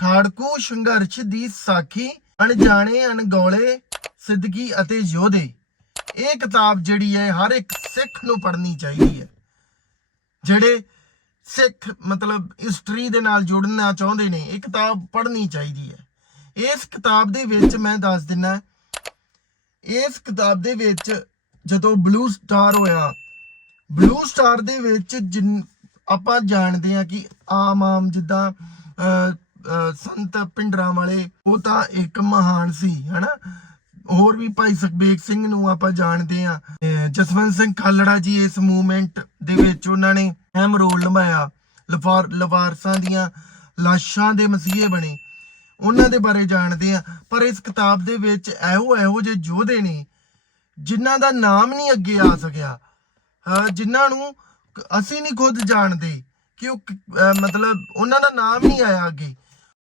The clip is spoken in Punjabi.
ਖਾੜਕੂ ਸੰਘਰਸ਼ ਦੀ ਸਾਖੀ, ਅਣਜਾਣੇ ਅਣਗੌਲੇ, ਸਿੱਧਗੀ ਅਤੇ ਯੋਧੇ। ਇਹ ਕਿਤਾਬ ਜਿਹੜੀ ਹੈ, ਹਰ ਇੱਕ ਸਿੱਖ ਨੂੰ ਪੜ੍ਹਨੀ ਚਾਹੀਦੀ ਹੈ। ਜਿਹੜੇ ਸਿੱਖ ਮਤਲਬ ਹਿਸਟਰੀ ਦੇ ਨਾਲ ਜੁੜਨਾ ਚਾਹੁੰਦੇ ਨੇ, ਇਹ ਕਿਤਾਬ ਪੜ੍ਹਨੀ ਚਾਹੀਦੀ ਹੈ। ਇਸ ਕਿਤਾਬ ਦੇ ਵਿੱਚ ਮੈਂ ਦੱਸ ਦਿੰਨਾ, ਇਸ ਕਿਤਾਬ ਦੇ ਵਿੱਚ ਜਦੋਂ ਬਲੂ ਸਟਾਰ ਹੋਇਆ ਬਲੂ ਸਟਾਰ ਦੇ ਵਿੱਚ ਜਿਨ- ਆਪਾਂ ਜਾਣਦੇ ਆ ਕਿ ਆਮ ਆਮ ਜਿੱਦਾਂ ਸੰਤ ਪਿੰਡਰਾਂ ਵਾਲੇ, ਉਹ ਤਾਂ ਇੱਕ ਮਹਾਨ ਸੀ, ਹਨਾ? ਹੋਰ ਵੀ ਭਾਈ ਸੁਖਬੇਗ ਸਿੰਘ ਨੂੰ ਆਪਾਂ ਜਾਣਦੇ ਆ ਜਸਵੰਤ ਸਿੰਘ ਖਾਲੜਾ ਜੀ ਇਸ ਮੂਵਮੈਂਟ ਦੇ ਵਿੱਚ ਉਹਨਾਂ ਨੇ ਅਹਿਮ ਰੋਲ ਨਿਭਾਇਆ। ਲਫਾਰ, ਲਵਾਰਸਾਂ ਦੀਆਂ ਲਾਸ਼ਾਂ ਦੇ ਮਸੀਹੇ ਬਣੇ। ਉਹਨਾਂ ਦੇ ਬਾਰੇ ਜਾਣਦੇ ਆ ਪਰ ਇਸ ਕਿਤਾਬ ਦੇ ਵਿੱਚ ਇਹੋ ਇਹੋ ਜਿਹੇ ਯੋਧੇ ਨੇ, ਜਿਨ੍ਹਾਂ ਦਾ ਨਾਮ ਨਹੀਂ ਅੱਗੇ ਆ ਸਕਿਆ। ਜਿਨ੍ਹਾਂ ਨੂੰ ਅਸੀਂ ਨਹੀਂ ਖੁਦ ਜਾਣਦੇ ਕਿ ਉਹ ਮਤਲਬ ਉਹਨਾਂ ਦਾ ਨਾਮ ਨਹੀਂ ਆਇਆ ਅੱਗੇ।